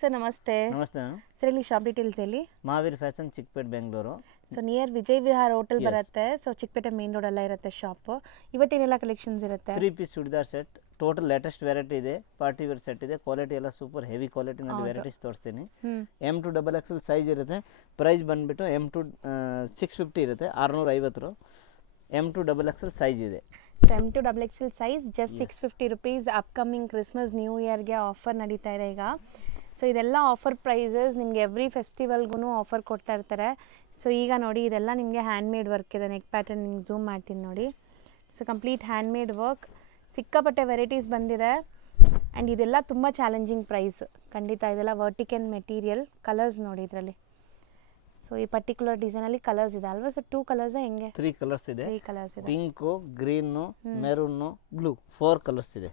Sir ನಮಸ್ತೆ. ನಮಸ್ತೆ ma'am. Sir ಇಲ್ಲಿ ಶಾಪ್ ಡೀಟೇಲ್ಸ್ ಹೇಳಿ. Mahaveer fashion Chickpet Bengaluru. So near Vijay Vihar hotel ಬರುತ್ತೆ. ಸೊ ಚಿಕ್ಕಪೇಟೆ ಮೇನ್ ರೋಡ್ ಎಲ್ಲ ಇರುತ್ತೆ ಶಾಪ್. ಇವತ್ತೇನೆಲ್ಲ ಕಲೆಕ್ಷನ್ಸ್ ಇರುತ್ತೆ? 3 piece churidar set, total latest variety ಇದೆ, ಪಾರ್ಟಿ ವೇರ್ ಸೆಟ್ ಇದೆ. ಕ್ವಾಲಿಟಿ ಎಲ್ಲ ಸೂಪರ್ ಹೆವಿ ಕ್ವಾಲಿಟಿನಲ್ಲಿ ವೆರೈಟೀಸ್ ತೋರಿಸ್ತೀನಿ. M2 XXL ಸೈಜ್ ಇರುತ್ತೆ. ಪ್ರೈಸ್ ಬಂದುಬಿಟ್ಟು M2 650 ಇರುತ್ತೆ, 650. M2 XXL ಸೈಜ್ ಇದೆ. So M2 XXL size just 650 rupees. Upcoming Christmas new ಇಯರ್ಗೆ ಆಫರ್ ನಡೀತಾ ಇದೆ ಈಗ. ಸೊ ಇದೆಲ್ಲ ಆಫರ್ ಪ್ರೈಸಸ್, ನಿಮಗೆ ಎವ್ರಿ ಫೆಸ್ಟಿವಲ್ಗೂ ಆಫರ್ ಕೊಡ್ತಾ ಇರ್ತಾರೆ. ಸೊ ಈಗ ನೋಡಿ ಇದೆಲ್ಲ ನಿಮಗೆ ಹ್ಯಾಂಡ್ಮೇಡ್ ವರ್ಕ್ ಇದೆ. ನೆಕ್ ಪ್ಯಾಟರ್ನ್ ನಿಮ್ಗೆ ಝೂಮ್ ಮಾಡ್ತೀನಿ ನೋಡಿ. ಸೊ ಕಂಪ್ಲೀಟ್ ಹ್ಯಾಂಡ್ಮೇಡ್ ವರ್ಕ್, ಸಿಕ್ಕಾಪಟ್ಟೆ ವೆರೈಟೀಸ್ ಬಂದಿದೆ. ಆ್ಯಂಡ್ ಇದೆಲ್ಲ ತುಂಬ ಚಾಲೆಂಜಿಂಗ್ ಪ್ರೈಸ್ ಖಂಡಿತ. ಇದೆಲ್ಲ ವರ್ಟಿಕಲ್ ಮೆಟೀರಿಯಲ್. ಕಲರ್ಸ್ ನೋಡಿ ಇದರಲ್ಲಿ. ಸೊ ಈ ಪರ್ಟಿಕ್ಯುಲರ್ ಡಿಸೈನಲ್ಲಿ ಕಲರ್ಸ್ ಇದೆ ಅಲ್ವಾ ಸರ್? 2 ಕಲರ್ಸ್ ಹೆಂಗೆ? 3 ಕಲರ್ಸ್ ಇದೆ. 3 ಕಲರ್ಸ್ ಇದೆ. Pink, green, maroon, blue, 4 colours ಇದೆ.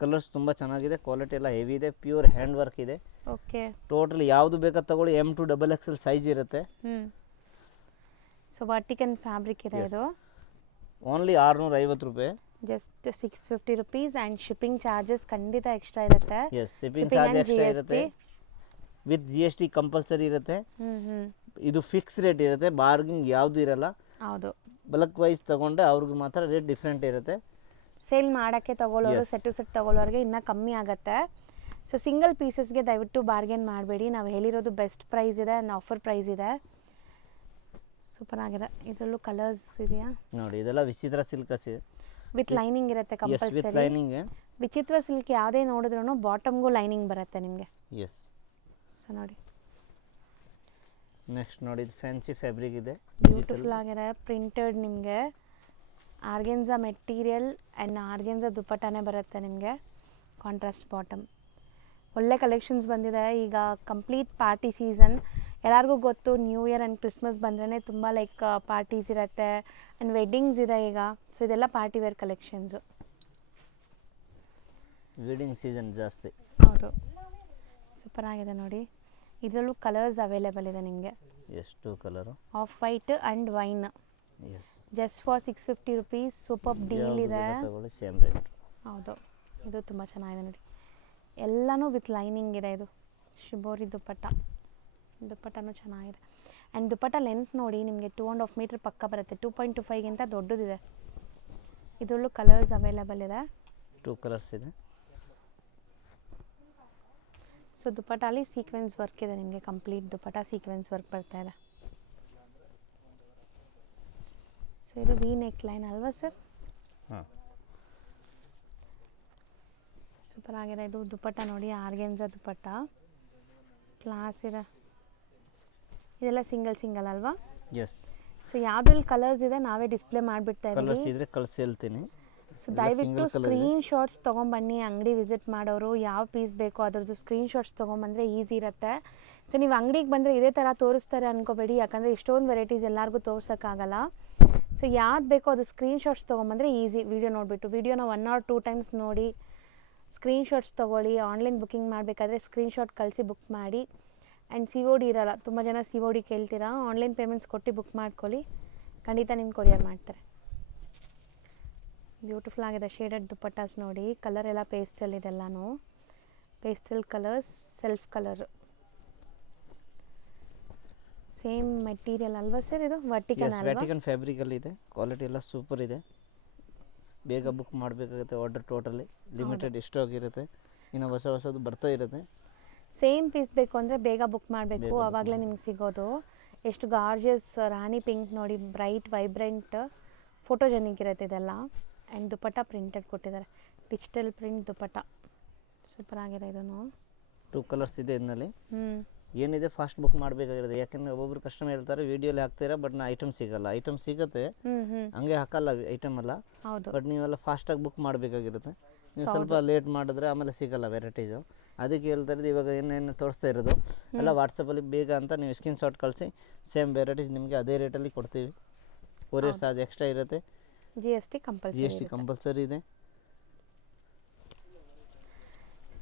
ಕಲರ್ಸ್ ತುಂಬ ಚೆನ್ನಾಗಿದೆ. ಕ್ವಾಲಿಟಿ ಎಲ್ಲ ಹೆವಿ ಇದೆ. ಪ್ಯೂರ್ ಹ್ಯಾಂಡ್ ವರ್ಕ್ ಇದೆ. ಓಕೆ. ಟೋಟಲ್ ಯಾವುದು ಬೇಕಾದ ತಗೊಳ್ಳಿ. M2 XXL ಸೈಜ್ ಇರುತ್ತೆ. ಸೊ ವರ್ಟಿಕಲ್ ಫ್ಯಾಬ್ರಿಕ್ ಇದೆ ಇದು. ಓನ್ಲಿ 650 ರೂಪಾಯಿ. Just 650 rupees. And shipping charges ಖಂಡಿತ ಎಕ್ಸ್ಟ್ರಾ ಇರುತ್ತೆ. ಎಸ್, ಶಿಪ್ಪಿಂಗ್ ಚಾರ್ಜ್ ಎಕ್ಸ್ಟ್ರಾ ಇರುತ್ತೆ. ವಿತ್ GST ಕಂಪಲ್ಸರಿ ಇರುತ್ತೆ. ಇದು ಫಿಕ್ಸ್ ರೇಟ್ ಇರುತ್ತೆ, ಬಾರ್ಗಿಂಗ್ ಯಾವುದು ಇರಲ್ಲ. ಹೌದು. ಬಲ್ಕ್ ವೈಸ್ ತಗೊಂಡ್ರೆ ಅವ್ರಿಗೆ ಮಾತ್ರ ರೇಟ್ ಡಿಫ್ರೆಂಟ್ ಇರುತ್ತೆ. ಸೇಲ್ ಮಾಡೋಕ್ಕೆ ತಗೊಳ್ಳೋರು, ಸೆಟ್ ತಗೊಳ್ಳೋರಿಗೆ ಇನ್ನೂ ಕಮ್ಮಿ ಆಗುತ್ತೆ. ಸೊ ಸಿಂಗಲ್ ಪೀಸಸ್ಗೆ ದಯವಿಟ್ಟು ಬಾರ್ಗೇನ್ ಮಾಡಬೇಡಿ. ನಾವು ಹೇಳಿರೋದು ಬೆಸ್ಟ್ ಪ್ರೈಸ್ ಇದೆ ಆ್ಯಂಡ್ ಆಫರ್ ಪ್ರೈಸ್ ಇದೆ. ಸೂಪರ್ ಆಗಿದೆ. ಇದರಲ್ಲೂ ಕಲರ್ಸ್ ಇದೆಯಾ ನೋಡಿ. ಇದೆಲ್ಲ ವಿಚಿತ್ರ ಸಿಲ್ಕಸ್ ವಿತ್ ಲೈನಿಂಗ್ ಇರುತ್ತೆ ಕಂಪಲ್ಸರಿ. With lining. ವಿಚಿತ್ರ ಸಿಲ್ಕ್ ಯಾವುದೇ ನೋಡಿದ್ರೂ ಬಾಟಮ್ಗೂ ಲೈನಿಂಗ್ ಬರುತ್ತೆ ನಿಮಗೆ. ಎಸ್. ಸೊ ನೋಡಿ. ನೆಕ್ಸ್ಟ್ ನೋಡಿ, ಇದು ಫ್ಯಾನ್ಸಿ ಫ್ಯಾಬ್ರಿಕ್ ಇದೆ. ಬ್ಯೂಟಿಫುಲ್ ಆಗಿದೆ. ಪ್ರಿಂಟೆಡ್ ನಿಮಗೆ ಆರ್ಗೆನ್ಸಾ ಮೆಟೀರಿಯಲ್ ಆ್ಯಂಡ್ ಆರ್ಗೆನ್ಸಾ ದುಪ್ಪಟ್ಟಾನೇ ಬರುತ್ತೆ ನಿಮಗೆ. Contrast bottom. ಒಳ್ಳೆ ಕಲೆಕ್ಷನ್ಸ್ ಬಂದಿದೆ. ಈಗ ಕಂಪ್ಲೀಟ್ ಪಾರ್ಟಿ ಸೀಸನ್. ಎಲ್ಲರಿಗೂ ಗೊತ್ತು ನ್ಯೂ ಇಯರ್ ಆ್ಯಂಡ್ ಕ್ರಿಸ್ಮಸ್ ಬಂದ್ರೇ ತುಂಬ ಲೈಕ್ ಪಾರ್ಟೀಸ್ ಇರುತ್ತೆ ಆ್ಯಂಡ್ ವೆಡ್ಡಿಂಗ್ಸ್ ಇದೆ ಈಗ. ಸೊ ಇದೆಲ್ಲ party wear collections. Wedding season ಜಾಸ್ತಿ. ಹೌದು. ಸೂಪರ್ ಆಗಿದೆ ನೋಡಿ. ಇದರಲ್ಲೂ ಕಲರ್ಸ್ ಅವೈಲೇಬಲ್ ಇದೆ ನಿಮಗೆ. ಎಷ್ಟು colour? Off white and wine. Yes. Just for 650 rupees. Super deal ಇದೆ. Same rate. ಹೌದು. ಇದು ತುಂಬ ಚೆನ್ನಾಗಿದೆ ನೋಡಿ. ಎಲ್ಲನೂ ವಿತ್ ಲೈನಿಂಗ್ ಇದೆ. ಇದು ಶಿಬೋರಿ ದುಪ್ಪಟ್ಟನೂ ಚೆನ್ನಾಗಿದೆ. ಆ್ಯಂಡ್ ದುಪ್ಪಟ್ಟ ಲೆಂತ್ ನೋಡಿ ನಿಮಗೆ 2.5 ಮೀಟರ್ ಪಕ್ಕ ಬರುತ್ತೆ. 2.25ಗಿಂತ ದೊಡ್ಡದಿದೆ. ಇದರಲ್ಲೂ ಕಲರ್ಸ್ ಅವೈಲೇಬಲ್ ಇದೆ. 2 ಕಲರ್ಸ್ ಇದೆ. ಸೊ ದುಪ್ಪಟ್ಟಲ್ಲಿ ಸೀಕ್ವೆನ್ಸ್ ವರ್ಕ್ ಇದೆ ನಿಮಗೆ. ಕಂಪ್ಲೀಟ್ ದುಪ್ಪಟ್ಟ ಸೀಕ್ವೆನ್ಸ್ ವರ್ಕ್ ಬರ್ತಾ ಇದೆ. ಸೊ ಇದು ವಿ ನೆಕ್ ಲೈನ್ ಅಲ್ವಾ ಸರ್? ಹಾಂ. ಸೂಪರ್ ಆಗಿದೆ. ಇದು ದುಪ್ಪಟ್ಟ ನೋಡಿ, ಆರ್ಗೆನ್ಸಾ ದುಪ್ಪಟ್ಟ. ಕ್ಲಾಸ್ ಇದೆ. ಇದೆಲ್ಲ ಸಿಂಗಲ್ ಅಲ್ವಾ? ಎಸ್. ಸೊ ಯಾವ್ದ್ರಲ್ಲಿ ಕಲರ್ಸ್ ಇದೆ ನಾವೇ ಡಿಸ್ಪ್ಲೇ ಮಾಡಿಬಿಡ್ತಾ ಇದ್ದೀವಿ. ಕಲರ್ಸ್ ಇದ್ರೆ ಕಳಿಸಿ ಹೇಳ್ತೀನಿ. ಸೊ ದಯವಿಟ್ಟು ಸ್ಕ್ರೀನ್ ಶಾಟ್ಸ್ ತೊಗೊಂಬನ್ನಿ. ಅಂಗಡಿ ವಿಸಿಟ್ ಮಾಡೋರು ಯಾವ ಪೀಸ್ ಬೇಕೋ ಅದರದ್ದು ಸ್ಕ್ರೀನ್ ಶಾಟ್ಸ್ ತೊಗೊಂಬಂದರೆ ಈಸಿ ಇರುತ್ತೆ. ಸೊ ನೀವು ಅಂಗಡಿಗೆ ಬಂದರೆ ಇದೇ ಥರ ತೋರಿಸ್ತಾರೆ ಅಂದ್ಕೋಬೇಡಿ, ಯಾಕಂದರೆ ಇಷ್ಟೊಂದು ವೆರೈಟೀಸ್ ಎಲ್ಲರಿಗೂ ತೋರ್ಸೋಕ್ಕಾಗಲ್ಲ. ಸೊ ಯಾವ್ದು ಬೇಕೋ ಅದು ಸ್ಕ್ರೀನ್ ಶಾಟ್ಸ್ ತೊಗೊಂಬಂದರೆ ಈಸಿ. ವೀಡಿಯೋ ನೋಡಿಬಿಟ್ಟು ವೀಡಿಯೋನ 1 or 2 ಟೈಮ್ಸ್ ನೋಡಿ ಸ್ಕ್ರೀನ್ ಶಾಟ್ಸ್ ತೊಗೊಳ್ಳಿ. ಆನ್ಲೈನ್ ಬುಕ್ಕಿಂಗ್ ಮಾಡಬೇಕಾದ್ರೆ ಸ್ಕ್ರೀನ್ ಶಾಟ್ ಕಳಿಸಿ ಬುಕ್ ಮಾಡಿ. ಆ್ಯಂಡ್ COD ಇರೋಲ್ಲ. ತುಂಬ ಜನ COD ಕೇಳ್ತೀರಾ. ಆನ್ಲೈನ್ ಪೇಮೆಂಟ್ಸ್ ಕೊಟ್ಟು ಬುಕ್ ಮಾಡ್ಕೊಳ್ಳಿ, ಖಂಡಿತ ನಿಮ್ಮ ಕೊರಿಯರ್ ಮಾಡ್ತಾರೆ. ಬ್ಯೂಟಿಫುಲ್ ಆಗಿದೆ. ಶೇಡೆಡ್ ದುಪ್ಪಟ್ಟಾಸ್ ನೋಡಿ. ಕಲರ್ ಎಲ್ಲ ಪೇಸ್ಟಲ್ ಇದೆಲ್ಲನೂ. Pastel colours, self colour. Same material ಅಲ್ವಾ ಸರ್? ಇದು ವರ್ಟಿಕಲ್ ಅಲ್ವಾ? ವರ್ಟಿಕಲ್ ಫ್ಯಾಬ್ರಿಕಲ್ಲಿ ಇದೆ. ಕ್ವಾಲಿಟಿ ಎಲ್ಲ ಸೂಪರ್ ಇದೆ. ಬೇಗ ಬುಕ್ ಮಾಡಬೇಕಾಗುತ್ತೆ. ಆರ್ಡರ್ ಟೋಟಲಿ ಲಿಮಿಟೆಡ್ ಸ್ಟಾಕ್ ಇರುತ್ತೆ. ಇನ್ನು ಹೊಸದು ಬರ್ತಾ ಇರುತ್ತೆ. ಸೇಮ್ ಪೀಸ್ ಬೇಕು ಅಂದರೆ ಬೇಗ ಬುಕ್ ಮಾಡಬೇಕು, ಆವಾಗಲೇ ನಿಮ್ಗೆ ಸಿಗೋದು. ಎಷ್ಟು ಗಾರ್ಜಿಯಸ್ ರಾಣಿ ಪಿಂಕ್ ನೋಡಿ. ಬ್ರೈಟ್ ವೈಬ್ರೆಂಟ್ ಫೋಟೋಜೆನಿಕ್ ಇರುತ್ತೆ ಇದೆಲ್ಲ. ಆ್ಯಂಡ್ ದುಪ್ಪಟ್ಟ ಪ್ರಿಂಟೆಡ್ ಕೊಟ್ಟಿದ್ದಾರೆ. ಡಿಜಿಟಲ್ ಪ್ರಿಂಟ್ ದುಪ್ಪಟ್ಟ. ಸೂಪರ್ ಆಗಿದೆ. ಇದನ್ನು 2 ಕಲರ್ಸ್ ಇದೆ ಇದರಲ್ಲಿ. ಏನಿದೆ ಫಾಸ್ಟ್ ಬುಕ್ ಮಾಡಬೇಕಾಗಿರುತ್ತೆ. ಯಾಕೆಂದರೆ ಒಬ್ಬೊಬ್ರು ಕಸ್ಟಮರ್ ಹೇಳ್ತಾರೆ ವೀಡಿಯೋಲಿ ಹಾಕ್ತೀರಾ ಬಟ್ ನಾ ಐಟಮ್ ಸಿಗಲ್ಲ. ಐಟಮ್ ಸಿಗುತ್ತೆ, ಹಂಗೆ ಹಾಕಲ್ಲ ಐಟಮ್ ಎಲ್ಲ. ಬಟ್ ನೀವೆಲ್ಲ ಫಾಸ್ಟಾಗಿ ಬುಕ್ ಮಾಡಬೇಕಾಗಿರುತ್ತೆ. ನೀವು ಸ್ವಲ್ಪ ಲೇಟ್ ಮಾಡಿದ್ರೆ ಆಮೇಲೆ ಸಿಗಲ್ಲ ವೆರೈಟೀಸು. ಅದಕ್ಕೆ ಹೇಳ್ತಾ ಇರೋದು ಇವಾಗ ಏನೇನು ತೋರಿಸ್ತಾ ಇರೋದು ಎಲ್ಲ ವಾಟ್ಸಪ್ಪಲ್ಲಿ ಬೇಗ ಅಂತ ನೀವು ಸ್ಕ್ರೀನ್ ಶಾಟ್ ಕಳಿಸಿ ಸೇಮ್ ವೆರೈಟೀಸ್ ನಿಮಗೆ ಅದೇ ರೇಟಲ್ಲಿ ಕೊಡ್ತೀವಿ. ಕೊರಿಯರ್ ಚಾರ್ಜ್ ಎಕ್ಸ್ಟ್ರಾ ಇರುತ್ತೆ. GST ಕಂಪಲ್ಸರಿ ಇದೆ.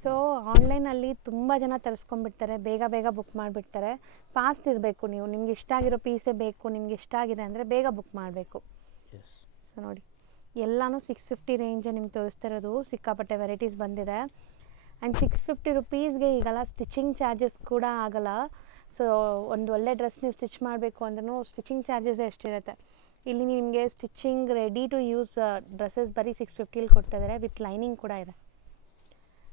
ಸೊ ಆನ್ಲೈನಲ್ಲಿ ತುಂಬ ಜನ ತರಿಸ್ಕೊಂಡ್ಬಿಡ್ತಾರೆ, ಬೇಗ ಬುಕ್ ಮಾಡಿಬಿಡ್ತಾರೆ. ಫಾಸ್ಟ್ ಇರಬೇಕು. ನಿಮ್ಗೆ ಇಷ್ಟ ಆಗಿರೋ ಪೀಸೇ ಬೇಕು, ನಿಮ್ಗೆ ಇಷ್ಟ ಆಗಿದೆ ಅಂದರೆ ಬೇಗ ಬುಕ್ ಮಾಡಬೇಕು. ಸೊ ನೋಡಿ ಎಲ್ಲನೂ 650 ರೇಂಜ್ ನಿಮ್ಗೆ ತೋರಿಸ್ತಾ ಇರೋದು. ಸಿಕ್ಕಾಪಟ್ಟೆ ವೆರೈಟೀಸ್ ಬಂದಿದೆ. ಆ್ಯಂಡ್ 650 ರುಪೀಸ್ಗೆ ಈಗೆಲ್ಲ ಸ್ಟಿಚಿಂಗ್ ಚಾರ್ಜಸ್ ಕೂಡ ಆಗಲ್ಲ. ಸೊ ಒಂದು ಒಳ್ಳೆ ಡ್ರೆಸ್ ನೀವು ಸ್ಟಿಚ್ ಮಾಡಬೇಕು ಅಂದ್ರೂ ಸ್ಟಿಚಿಂಗ್ ಚಾರ್ಜಸ್ ಎಷ್ಟಿರುತ್ತೆ. ಇಲ್ಲಿ ನಿಮಗೆ stitching ready to use dresses ಬರೀ 650 ಕೊಡ್ತಾ ಇದ್ದಾರೆ, ವಿತ್ ಲೈನಿಂಗ್ ಕೂಡ ಇದೆ.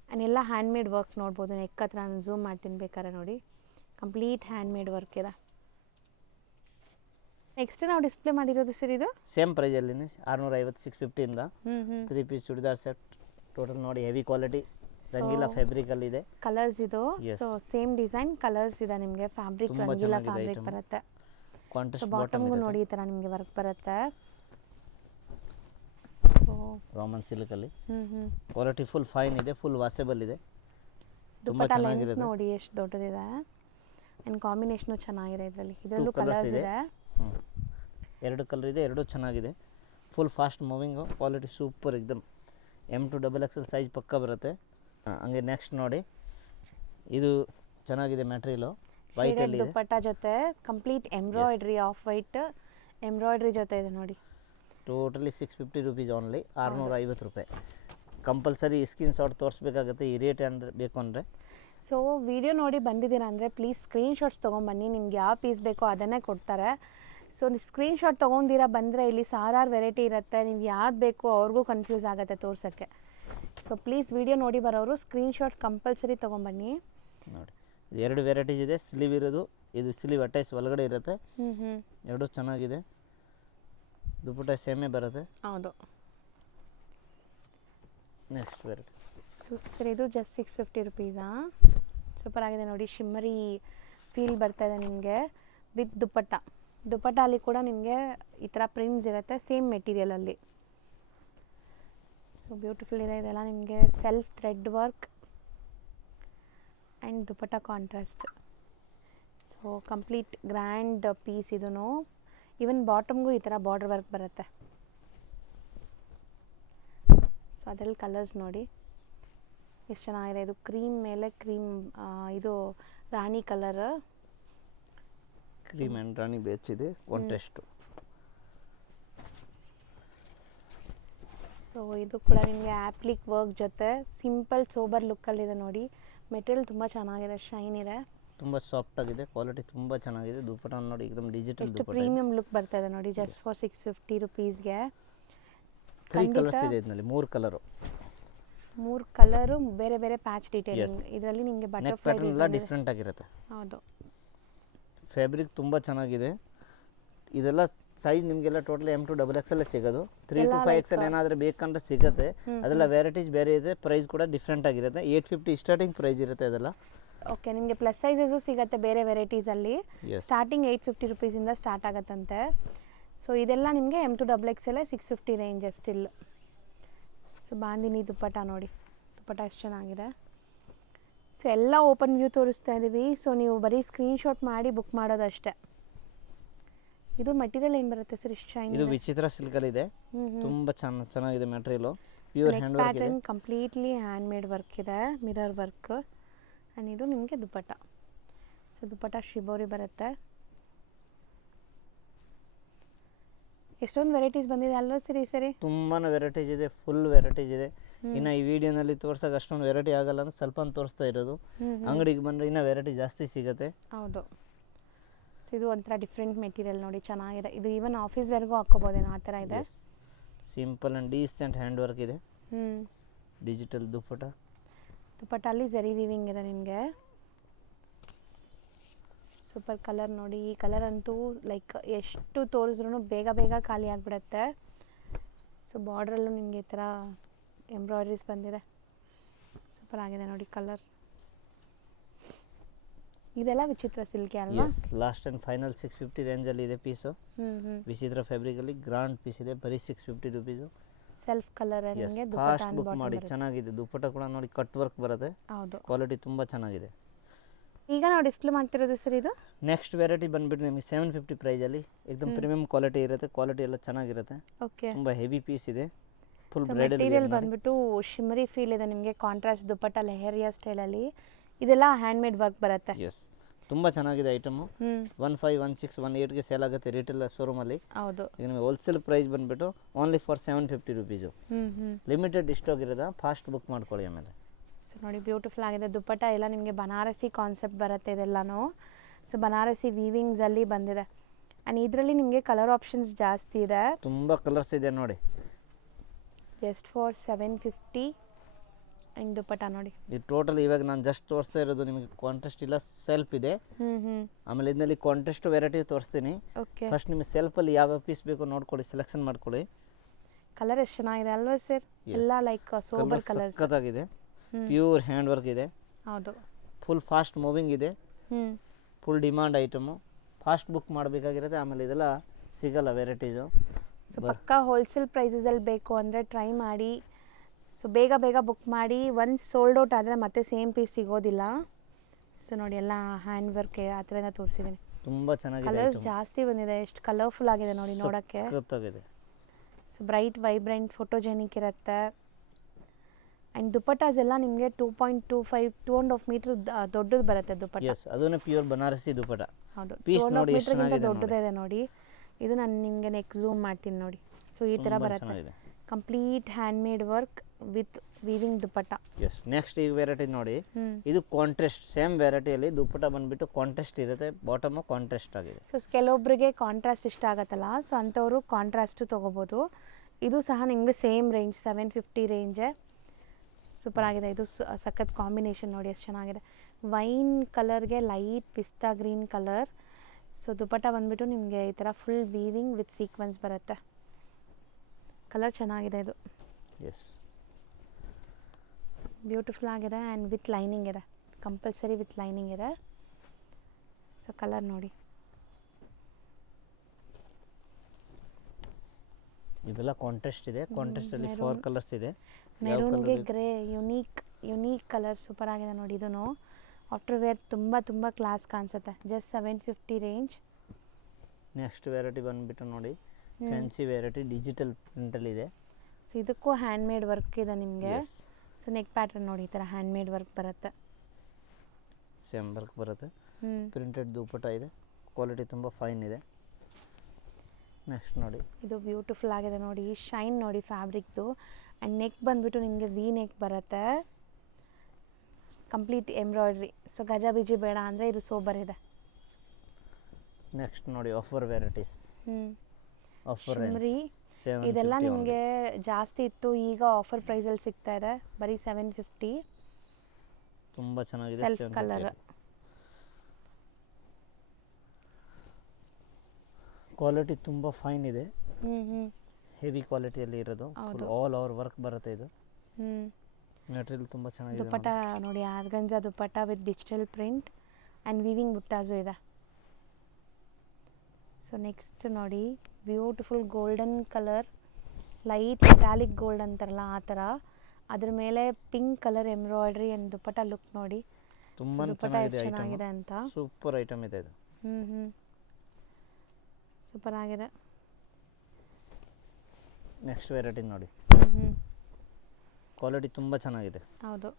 ಆ್ಯಂಡ್ ಎಲ್ಲ ಹ್ಯಾಂಡ್ಮೇಡ್ ವರ್ಕ್ ನೋಡ್ಬೋದು. ನೆಕ್ ಹತ್ರ ನಾನು ಝೂಮ್ ಮಾಡ್ತೀನಿ ಬೇಕಾದ್ರೆ ನೋಡಿ, ಕಂಪ್ಲೀಟ್ ಹ್ಯಾಂಡ್ಮೇಡ್ ವರ್ಕ್ ಇದೆ. ನೆಕ್ಸ್ಟ್ ನಾವು ಡಿಸ್ಪ್ಲೇ ಮಾಡಿರೋದು ಸರ್ ಇದು ಸೇಮ್ ಪ್ರೈಸಲ್ಲಿನೇ 650 650ಇಂದ 3 ಪೀಸ್ ಚೂಡಿದಾರ್ ಸೆಟ್ ಟೋಟಲ್ ನೋಡಿ ಹೆವಿ ಕ್ವಾಲಿಟಿ ರಂಗಿಲ್ಲ ಫ್ಯಾಬ್ರಿಕಲ್ಲಿ ಇದೆ. ಕಲರ್ಸ್ ಇದು ಸೊ ಸೇಮ್ ಡಿಸೈನ್ ಕಲರ್ಸ್ ಇದೆ ನಿಮಗೆ. ಫ್ಯಾಬ್ರಿಕ್ ರಂಗಿಲ್ಲ ಫ್ಯಾಬ್ರಿಕ್ ಬರುತ್ತೆ. ಕಾಂಟ್ರಾಸ್ಟ್ ಬಾಟಮ್ಗೂ ನೋಡಿ ಈ ಥರ ನಿಮಗೆ ವರ್ಕ್ ಬರುತ್ತೆ. ರಾಮನ್ ಸಿಲ್ಕಲ್ಲಿ ಕ್ವಾಲಿಟಿ ಫುಲ್ ಫೈನ್ ಇದೆ, ಫುಲ್ ವಾಸೆಬಲ್ ಇದೆ, ತುಂಬ ದುಪಟ್ಟ ಲೆಂತ್ ಚೆನ್ನಾಗಿರುತ್ತೆ. ನೋಡಿ ಎಷ್ಟು ದೊಡ್ಡದಿದೆ ಆ್ಯಂಡ್ ಕಾಂಬಿನೇಷನು ಚೆನ್ನಾಗಿದೆ ಇದರಲ್ಲಿ. ಇದರಲ್ಲೂ ಕಲರ್ಸ್ ಇದೆ. ಎರಡು ಕಲರ್ ಇದೆ, ಎರಡು ಚೆನ್ನಾಗಿದೆ. Full fast moving, quality super ಎಕ್ದಮ್. M2 XXL ಸೈಜ್ ಪಕ್ಕ ಬರುತ್ತೆ. ಹಂಗೆ ನೆಕ್ಸ್ಟ್ ನೋಡಿ ಇದು ಚೆನ್ನಾಗಿದೆ ಮೆಟೀರಿಯಲು, ವೈಟಲ್ಲಿ ಇದೆ. ದುಪಟ್ಟ ಜೊತೆ complete embroidery, of white embroidery ಜೊತೆ ಇದೆ ನೋಡಿ. ಟೋಟಲಿ 650 ರುಪೀಸ್ ಓನ್ಲಿ, 650 ರೂಪಾಯಿ. ಕಂಪಲ್ಸರಿ ಸ್ಕ್ರೀನ್ ಶಾಟ್ ತೋರಿಸ್ಬೇಕಾಗುತ್ತೆ ಈ ರೇಟ್ ಅಂದರೆ ಬೇಕು ಅಂದರೆ. ಸೊ ವಿಡಿಯೋ ನೋಡಿ ಬಂದಿದ್ದೀರಾ ಅಂದರೆ ಪ್ಲೀಸ್ ಸ್ಕ್ರೀನ್ ಶಾಟ್ಸ್ ತೊಗೊಂಬನ್ನಿ. ನಿಮ್ಗೆ ಯಾವ ಪೀಸ್ ಬೇಕೋ ಅದನ್ನೇ ಕೊಡ್ತಾರೆ. ಸೊ ನೀವು ಸ್ಕ್ರೀನ್ ಶಾಟ್ ತೊಗೊಂಡಿರಾ ಬಂದರೆ ಇಲ್ಲಿ ಸಾವಿರಾರು ವೆರೈಟಿ ಇರುತ್ತೆ. ನೀವು ಯಾವ್ದು ಬೇಕೋ ಅವ್ರಿಗೂ ಕನ್ಫ್ಯೂಸ್ ಆಗುತ್ತೆ ತೋರ್ಸೋಕ್ಕೆ. ಸೊ ಪ್ಲೀಸ್ ವಿಡಿಯೋ ನೋಡಿ ಬರೋರು ಸ್ಕ್ರೀನ್ ಶಾಟ್ ಕಂಪಲ್ಸರಿ ತೊಗೊಂಬನ್ನಿ. ನೋಡಿ ಎರಡು ವೆರೈಟೀಸ್ ಇದೆ. ಸ್ಲೀವ್ ಇರೋದು, ಇದು ಸ್ಲೀವ್ ಅಟ್ಯಾಚ್ ಒಳಗಡೆ ಇರುತ್ತೆ. ಎರಡು ಚೆನ್ನಾಗಿದೆ. ದುಪಟ್ಟ ಸೇಮೇ ಬರುತ್ತೆ. ಹೌದು. ನೆಕ್ಸ್ಟ್ ವೆರೈಟಿ ಸರ್ ಇದು ಜಸ್ಟ್ 650 ರುಪೀಸಾ. ಸೂಪರ್ ಆಗಿದೆ ನೋಡಿ, ಶಿಮ್ಮರಿ ಫೀಲ್ ಬರ್ತಾ ಇದೆ ನಿಮಗೆ ವಿತ್ ದುಪಟ್ಟ. ದುಪಟ್ಟ ಅಲ್ಲಿ ಕೂಡ ನಿಮಗೆ ಈ ಥರ ಪ್ರಿಂಟ್ಸ್ ಇರುತ್ತೆ ಸೇಮ್ ಮೆಟೀರಿಯಲಲ್ಲಿ. ಸೊ ಬ್ಯೂಟಿಫುಲ್ ಇದೆ. ಇದೆಲ್ಲ ನಿಮಗೆ self thread work and dupatta contrast. So complete grand piece ಇದೂ. ಈವನ್ ಬಾಟಮ್ಗೂ ಈ ಥರ ಬಾರ್ಡರ್ ವರ್ಕ್ ಬರುತ್ತೆ. ಸೊ ಅದರಲ್ಲಿ ಕಲರ್ಸ್ ನೋಡಿ ಎಷ್ಟು ಚೆನ್ನಾಗಿದೆ. ಇದು ಕ್ರೀಮ್ ಮೇಲೆ ಕ್ರೀಮ್, ಇದು ರಾಣಿ ಕಲರ್, ಕ್ರೀಮ್ ಆ್ಯಂಡ್ ರಾಣಿ ಬೇಚ್ ಇದೆ ಕಾಂಟ್ರಾಸ್ಟು. ಸೊ ಇದು ಕೂಡ ನಿಮಗೆ ಆ್ಯಪ್ಲಿಕ್ ವರ್ಕ್ ಜೊತೆ ಸಿಂಪಲ್ ಸೋಬರ್ ಲುಕ್ಕಲ್ಲಿದೆ ನೋಡಿ. ಮೆಟೀರಿಯಲ್ ತುಂಬ ಚೆನ್ನಾಗಿದೆ, ಶೈನ್ ಇದೆ, ತುಂಬ ಸಾಫ್ಟ್ ಆಗಿದೆ, ಕ್ವಾಲಿಟಿ ತುಂಬ ಚೆನ್ನಾಗಿದೆ. ದುಪಟ್ಟ ನೋಡಿ एकदम ಡಿಜಿಟಲ್ ಎಷ್ಟು ದುಪಟ್ಟ, ಪ್ರೀಮಿಯಂ ಲುಕ್ ಬರ್ತಾ ಇದೆ ನೋಡಿ ಜಸ್ಟ್ ಫಾರ್ 650 ರುಪೀಸ್ಗೆ. 3 ಕಲರ್ಸ್ ಇದೆ ಇದರಲ್ಲಿ, 3 ಕಲರು, 3 ಕಲರು ಬೇರೆ ಬೇರೆ ಪ್ಯಾಚ್ ಡೀಟೇಲಿಂಗ್. ಇದರಲ್ಲಿ ನಿಮಗೆ ನೆಕ್ ಬಟರ್ಫ್ಲೈ ಪ್ಯಾಟರ್ನ್ ಎಲ್ಲ ಡಿಫ್ರೆಂಟ್ ಆಗಿರುತ್ತೆ. ಹೌದು. ಫ್ಯಾಬ್ರಿಕ್ ತುಂಬ ಚೆನ್ನಾಗಿದೆ. ಇದೆಲ್ಲ ಸೈಜ್ ನಿಮಗೆಲ್ಲ ಟೋಟಲಿ M2 XXL ಸಿಗೋದು. 3 to 5XL ಏನಾದರೂ ಬೇಕಂದ್ರೆ ಸಿಗುತ್ತೆ. ಅದೆಲ್ಲ ವೆರೈಟೀಸ್ ಬೇರೆ ಇದೆ, ಪ್ರೈಸ್ ಕೂಡ ಡಿಫ್ರೆಂಟ್ ಆಗಿರುತ್ತೆ. 850 ಸ್ಟಾರ್ಟಿಂಗ್ ಪ್ರೈಸ್ ಇರುತ್ತೆ ಅದೆಲ್ಲ. ಓಕೆ, ನಿಮಗೆ ಪ್ಲಸ್ ಸೈಜಸ್ಸು ಸಿಗುತ್ತೆ ಬೇರೆ ವೆರೈಟೀಸಲ್ಲಿ. Yes. ಸ್ಟಾರ್ಟಿಂಗ್ 850 ರುಪೀಸಿಂದ ಸ್ಟಾರ್ಟ್ ಆಗುತ್ತಂತೆ. ಸೊ ಇದೆಲ್ಲ ನಿಮಗೆ M2 XXL 650 range still. So bandhani dupatta ನೋಡಿ, ದುಪ್ಪಟ್ಟ ಎಷ್ಟು ಚೆನ್ನಾಗಿದೆ. ಸೊ ಎಲ್ಲ ಓಪನ್ ವ್ಯೂ ತೋರಿಸ್ತಾ ಇದ್ದೀವಿ. ಸೊ ನೀವು ಬರೀ ಸ್ಕ್ರೀನ್ಶಾಟ್ ಮಾಡಿ ಬುಕ್ ಮಾಡೋದಷ್ಟೇ. ಇದು ಮೆಟೀರಿಯಲ್ ಏನು ಬರುತ್ತೆ ಸರ್? ಇಷ್ಟು ಶೈನ್. ಇದು ವಿಚಿತ್ರ ಸಿಲ್ಕಲ್ಲಿ ಇದೆ, ತುಂಬ ಚೆನ್ನಾಗಿದೆ ಮೆಟೀರಿಯಲು. ಪ್ಯೂರ್ ಹ್ಯಾಂಡ್ ವರ್ಕ್ ಇದೆ. Pattern completely hand made work ಇದೆ, ಮಿರರ್ ವರ್ಕ್. ಆ್ಯಂಡ್ ಇದು ನಿಮಗೆ ದುಪ್ಪಟ್ಟ. ಸೊ ದುಪ್ಪಟ್ಟ ಶಿಬೋರಿ ಬರುತ್ತೆ. ಎಷ್ಟೊಂದು ವೆರೈಟೀಸ್ ಬಂದಿದೆ ಅಲ್ವಾ ಸರ್ ಈ ಸರಿ? ತುಂಬಾ ವೆರೈಟೀಸ್ ಇದೆ, ಫುಲ್ ವೆರೈಟೀಸ್ ಇದೆ. ಇನ್ನು ಈ ವಿಡಿಯೋನಲ್ಲಿ ತೋರ್ಸೋಕೆ ಅಷ್ಟೊಂದು ವೆರೈಟಿ ಆಗಲ್ಲ ಅಂದ್ರೆ ಸ್ವಲ್ಪ ತೋರಿಸ್ತಾ ಇರೋದು. ಅಂಗಡಿಗೆ ಬಂದರೆ ಇನ್ನೂ ವೆರೈಟಿ ಜಾಸ್ತಿ ಸಿಗುತ್ತೆ. ಹೌದು. ಸೊ ಇದು ಒಂಥರ ಡಿಫ್ರೆಂಟ್ ಮೆಟೀರಿಯಲ್ ನೋಡಿ, ಚೆನ್ನಾಗಿದೆ. ಇದು ಈವನ್ ಆಫೀಸ್ವರೆಗೂ ಹಾಕ್ಕೋಬೋದೇನೋ ಆ ಥರ ಇದೆ. Simple and decent hand work ಇದೆ. ಡಿಜಿಟಲ್ ದುಪ್ಪಟ್ಟ. ದುಪ್ಪಟ್ಟಲ್ಲಿ ಜರಿ ವೀವಿಂಗ್ ಇದೆ ನಿಮಗೆ. ಸೂಪರ್ ಕಲರ್ ನೋಡಿ. ಈ ಕಲರ್ ಅಂತೂ ಲೈಕ್ ಎಷ್ಟು ತೋರಿಸ್ರೂ ಬೇಗ ಬೇಗ ಖಾಲಿ ಆಗಿಬಿಡುತ್ತೆ. ಸೊ ಬಾರ್ಡ್ರಲ್ಲೂ ನಿಮಗೆ ಈ ಥರ ಎಂಬ್ರಾಯ್ಡ್ರೀಸ್ ಬಂದಿದೆ, ಸೂಪರ್ ಆಗಿದೆ ನೋಡಿ ಕಲರ್. ಇದೆಲ್ಲ ವಿಚಿತ್ರ ಸಿಲ್ಕೆ ಅಲ್ವಾ? ಲಾಸ್ಟ್ ಆ್ಯಂಡ್ ಫೈನಲ್ 650 ರೇಂಜಲ್ಲಿ ಇದೆ ಪೀಸು. ವಿಚಿತ್ರ ಫ್ಯಾಬ್ರಿಕಲ್ಲಿ ಗ್ರಾಂಡ್ ಪೀಸ್ ಇದೆ, ಬರೀ 650 ರುಪೀಸು. ಸೆಲ್ಫ್ ಕಲರ್ ನಿಮಗೆ ಫಾಸ್ಟ್ ಬುಕ್ ಮಾಡಿ, ಚೆನ್ನಾಗಿದೆ. ದುಪ್ಪಟ್ಟ ಕೂಡ ನೋಡಿ ಕಟ್ ವರ್ಕ್ ಬರುತ್ತೆ. ಹೌದು, ಕ್ವಾಲಿಟಿ ತುಂಬ ಚೆನ್ನಾಗಿದೆ. ಈಗ ನಾವು ಡಿಸ್ಪ್ಲೇ ಮಾಡ್ತಿರೋದು ಸರ್ ಇದು. ನೆಕ್ಸ್ಟ್ ವೆರೈಟಿ ಬಂದ್ಬಿಟ್ಟು ನಿಮಗೆ 750 ಪ್ರೈಸಲ್ಲಿ ಏಕದಮ್ ಪ್ರೀಮಿಯಂ ಕ್ವಾಲಿಟಿ ಇರುತ್ತೆ. ಕ್ವಾಲಿಟಿ ಎಲ್ಲ ಚೆನ್ನಾಗಿರುತ್ತೆ. ಓಕೆ, ತುಂಬ ಹೆವಿ ಪೀಸ್ ಇದೆ. ಫುಲ್ ಮೆಟೀರಿಯಲ್ ಬಂದ್ಬಿಟ್ಟು ಶಿಮರಿ ಫೀಲ್ ಇದೆ ನಿಮಗೆ. ಕಾಂಟ್ರಾಸ್ಟ್ ದುಪ್ಪಟ್ಟ ಲೆಹರಿಯಾ ಸ್ಟೈಲಲ್ಲಿ. ಇದೆಲ್ಲ ಹ್ಯಾಂಡ್ ಮೇಡ್ ವರ್ಕ್ ಬರುತ್ತೆ. ಎಸ್, ತುಂಬ ಚೆನ್ನಾಗಿದೆ ಐಟಮು. 15, 16, 18ಗೆ ಸೇಲ್ ಆಗುತ್ತೆ ರಿಟೇಲ್ ಶೋರೂಮಲ್ಲಿ. ಹೌದು. ಈಗ ನಿಮಗೆ ಹೋಲ್ಸೇಲ್ ಪ್ರೈಸ್ ಬಂದುಬಿಟ್ಟು only for 750 rupees. Limited stock ಇರೋದ, ಫಾಸ್ಟ್ ಬುಕ್ ಮಾಡ್ಕೊಳ್ಳಿ. ಆಮೇಲೆ ಸೊ ನೋಡಿ ಬ್ಯೂಟಿಫುಲ್ ಆಗಿದೆ. ದುಪ್ಪಟ್ಟ ಎಲ್ಲ ನಿಮಗೆ ಬನಾರಸಿ ಕಾನ್ಸೆಪ್ಟ್ ಬರುತ್ತೆ ಇದೆಲ್ಲನೂ. ಸೊ ಬನಾರಸಿ ವೀವಿಂಗ್ಸಲ್ಲಿ ಬಂದಿದೆ. ಆ್ಯಂಡ್ ಇದರಲ್ಲಿ ನಿಮಗೆ ಕಲರ್ ಆಪ್ಷನ್ಸ್ ಜಾಸ್ತಿ ಇದೆ. ತುಂಬ ಕಲರ್ಸ್ ಇದೆ ನೋಡಿ. Just for 750. ಆ್ಯಂಡ್ ದುಪ್ಪಟ್ಟ ನೋಡಿ. ಇದು ಟೋಟಲ್ ಇವಾಗ ನಾನು ಜಸ್ಟ್ ತೋರಿಸ್ತಾ ಇರೋದು ನಿಮಗೆ ಕಾಂಟ್ರಾಸ್ಟ್ ಇಲ್ಲ, ಸೆಲ್ಫ್ ಇದೆ. ಆಮೇಲೆ ಇದರಲ್ಲಿ ಕಾಂಟ್ರಾಸ್ಟ್ ವೆರೈಟಿ ತೋರಿಸ್ತೀನಿ. ಓಕೆ, ಫಸ್ಟ್ ನಿಮಗೆ ಸೆಲ್ಫಲ್ಲಿ ಯಾವ ಪೀಸ್ ಬೇಕು ನೋಡ್ಕೊಳ್ಳಿ, ಸೆಲೆಕ್ಷನ್ ಮಾಡ್ಕೊಳ್ಳಿ. ಕಲರ್ ಎಷ್ಟು ಚೆನ್ನಾಗಿದೆ ಅಲ್ವಾ ಸರ್? ಎಲ್ಲ ಲೈಕ್ ಸೋಬರ್ ಕಲರ್ಸ್. ಸಖತ್ತಾಗಿದೆ. ಪ್ಯೂರ್ ಹ್ಯಾಂಡ್ ವರ್ಕ್ ಇದೆ. ಹೌದು. ಫುಲ್ ಫಾಸ್ಟ್ ಮೂವಿಂಗ್ ಇದೆ. Full demand item. Fast book ಮಾಡಬೇಕಾಗಿರುತ್ತೆ. ಆಮೇಲೆ ಇದೆಲ್ಲ ಸಿಗಲ್ಲ ವೆರೈಟೀಸು. ಸೊ ಪಕ್ಕಾ ಹೋಲ್ಸೇಲ್ ಪ್ರೈಸಸಲ್ಲಿ ಬೇಕು ಅಂದರೆ ಟ್ರೈ ಮಾಡಿ. ಸೊ ಬೇಗ ಬೇಗ ಬುಕ್ ಮಾಡಿ. ಒನ್ಸ್ ಸೋಲ್ಡ್ ಔಟ್ ಆದರೆ ಮತ್ತೆ ಸೇಮ್ ಪೀಸ್ ಸಿಗೋದಿಲ್ಲ. ಸೊ ನೋಡಿ ಎಲ್ಲ ಹ್ಯಾಂಡ್ ವರ್ಕ್ ಆ ಥರನ ತೋರಿಸಿದ್ದೀನಿ. ತುಂಬ ಚೆನ್ನಾಗಿದೆ. ಕಲರ್ಸ್ ಜಾಸ್ತಿ ಬಂದಿದೆ. ಎಷ್ಟು ಕಲರ್ಫುಲ್ ಆಗಿದೆ ನೋಡಿ ನೋಡೋಕ್ಕೆ. ಸಖತ್ತಾಗಿದೆ. ಸೊ ಬ್ರೈಟ್ ವೈಬ್ರೆಂಟ್ ಫೋಟೋಜೆನಿಕ್ ಇರುತ್ತೆ. ಆ್ಯಂಡ್ ದುಪ್ಪಟ್ಟಾಸ್ ಎಲ್ಲ ನಿಮಗೆ 2.25 2.5 ಮೀಟ್ರ್ ದೊಡ್ಡದು ಬರುತ್ತೆ ದುಪ್ಪಟ್ಟ. ಎಸ್, ಅದನ್ನೇ ಪ್ಯೂರ್ ಬನಾರಸಿ ದುಪ್ಪಟ್ಟ. ಹೌದು, ಪೀಸ್ 2.5 ನೋಡಿ ಎಷ್ಟು ಮೀಟ್ರ್ಗಿಂತ ಚೆನ್ನಾಗಿದೆ ದೊಡ್ಡದಿದೆ ನೋಡಿ. ಇದು ನಾನು ನಿಮಗೆ ನೆಕ್ಸ್ಟ್ ಝೂಮ್ ಮಾಡ್ತೀನಿ ನೋಡಿ. ಸೊ ಈ ಥರ ಬರುತ್ತೆ. Complete handmade work with weaving dupatta. Yes, next ಈಗ ವೆರೈಟಿ ನೋಡಿ. ಇದು ಕಾಂಟ್ರಾಸ್ಟ್ ಸೇಮ್ ವೆರೈಟಿಯಲ್ಲಿ ದುಪ್ಪಟ್ಟ ಬಂದ್ಬಿಟ್ಟು ಕಾಂಟ್ರಾಸ್ಟ್ ಇರುತ್ತೆ. ಬಾಟಮ್ ಕಾಂಟ್ರಾಸ್ಟ್ ಆಗಿದೆ. ಸೊ ಕೆಲವೊಬ್ಬರಿಗೆ ಕಾಂಟ್ರಾಸ್ಟ್ ಇಷ್ಟ ಆಗುತ್ತಲ್ಲ, ಸೊ ಅಂಥವರು ಕಾಂಟ್ರಾಸ್ಟು ತೊಗೋಬೋದು. ಇದು ಸಹ ನಿಮಗೆ ಸೇಮ್ ರೇಂಜ್ 750 ರೇಂಜೇ. ಸೂಪರ್ ಆಗಿದೆ. ಇದು ಸಖತ್ ಕಾಂಬಿನೇಷನ್ ನೋಡಿ ಎಷ್ಟು ಚೆನ್ನಾಗಿದೆ. ವೈನ್ ಕಲರ್ಗೆ ಲೈಟ್ ಪಿಸ್ತಾ ಗ್ರೀನ್ ಕಲರ್. ಸೊ ದುಪ್ಪಟ್ಟ ಬಂದುಬಿಟ್ಟು ನಿಮಗೆ ಈ ಥರ ಫುಲ್ ವೀವಿಂಗ್ ವಿತ್ ಸೀಕ್ವೆನ್ಸ್ ಬರುತ್ತೆ. ಕಲರ್ ಚೆನ್ನಾಗಿದೆ ಇದು. ಎಸ್, ಬ್ಯೂಟಿಫುಲ್ ಆಗಿದೆ. ಆ್ಯಂಡ್ ವಿತ್ ಲೈನಿಂಗ್ ಇದೆ, ಕಂಪಲ್ಸರಿ ವಿತ್ ಲೈನಿಂಗ್ ಇದೆ. ಸೊ ಕಲರ್ ನೋಡಿ. ಇದೆಲ್ಲ ಕಾಂಟ್ರಾಸ್ಟ್ ಇದೆ. ಕಾಂಟ್ರಾಸ್ಟ್ ಅಲ್ಲಿ 4 ಕಲರ್ಸ್ ಇದೆ. ಮೆರೂನ್ಗೆ ಗ್ರೇ ಯುನೀಕ್ ಕಲರ್ ಸೂಪರ್ ಆಗಿದೆ ನೋಡಿ. ಇದೂ ಆಫ್ಟರ್ ವೇರ್ ತುಂಬ ಕ್ಲಾಸ್ ಕಾಣಿಸುತ್ತೆ. Just 750 range. ನೆಕ್ಸ್ಟ್ ವೆರೈಟಿ ಬಂದುಬಿಟ್ಟು ನೋಡಿ ಫ್ಯಾನ್ಸಿ ವೆರೈಟಿ ಡಿಜಿಟಲ್ ಪ್ರಿಂಟಲ್ಲಿ ಇದೆ. ಸೊ ಇದಕ್ಕೂ ಹ್ಯಾಂಡ್ ಮೇಡ್ ವರ್ಕ್ ಇದೆ ನಿಮಗೆ. ಸೊ ನೆಕ್ ಪ್ಯಾಟರ್ನ್ ನೋಡಿ ಈ ಥರ ಹ್ಯಾಂಡ್ ಮೇಡ್ ವರ್ಕ್ ಬರುತ್ತೆ. ಸೇಮ್ ವರ್ಕ್ ಬರುತ್ತೆ. ಪ್ರಿಂಟೆಡ್ ದುಪ್ಪಟ್ಟ ಇದೆ. ಕ್ವಾಲಿಟಿ ತುಂಬ ಫೈನ್ ಇದೆ. ನೆಕ್ಸ್ಟ್ ನೋಡಿ, ಇದು ಬ್ಯೂಟಿಫುಲ್ ಆಗಿದೆ ನೋಡಿ. ಶೈನ್ ನೋಡಿ ಫ್ಯಾಬ್ರಿಕ್ದು. ಆ್ಯಂಡ್ ನೆಕ್ ಬಂದುಬಿಟ್ಟು ನಿಮಗೆ ವಿ ನೆಕ್ ಬರುತ್ತೆ. Complete embroidery. ಸೊ ಗಜ ಬಿಜಿ ಬೇಡ ಅಂದರೆ ಇದು ಸೋಬರ್ ಇದೆ. ನೆಕ್ಸ್ಟ್ ನೋಡಿ ಆಫರ್ ವೆರೈಟೀಸ್. ಆಫರ್ ಇದೆಲ್ಲ ನಿಮಗೆ ಜಾಸ್ತಿ ಇತ್ತು, ಈಗ ಆಫರ್ ಪ್ರೈಸಲ್ಲಿ ಸಿಗ್ತಾ ಇದೆ ಬರೀ 750. ತುಂಬ ಚೆನ್ನಾಗಿದೆ. Self colour. ಕ್ವಾಲಿಟಿ ತುಂಬ ಫೈನ್ ಇದೆ. ಹೆವಿ ಕ್ವಾಲಿಟಿಯಲ್ಲಿ ಇರೋದು. ಆಲ್ ಓವರ್ ವರ್ಕ್ ಬರುತ್ತೆ. ಇದು ಮೆಟೀರಿಯಲ್ ತುಂಬ ಚೆನ್ನಾಗಿದೆ. ದುಪ್ಪಟ್ಟ ನೋಡಿ organza dupatta with digital print and weaving ಬುಟ್ಟಾಸು ಇದೆ. ಸೊ ನೆಕ್ಸ್ಟ್ ನೋಡಿ beautiful golden colour, light metallic gold ಅಂತಾರಲ್ಲ ಆ ಥರ. ಅದ್ರ ಮೇಲೆ pink colour embroidery and dupatta look ನೋಡಿ. ತುಂಬ ಚೆನ್ನಾಗಿದೆ ಅಂತ. ಸೂಪರ್ ಐಟಮ್ ಇದೆ ಇದು. ಸೂಪರ್ ಆಗಿದೆ. ನೆಕ್ಸ್ಟ್ ವೆರೈಟಿ ನೋಡಿ. ಕ್ವಾಲಿಟಿ ತುಂಬ ಚೆನ್ನಾಗಿದೆ. ಹೌದು.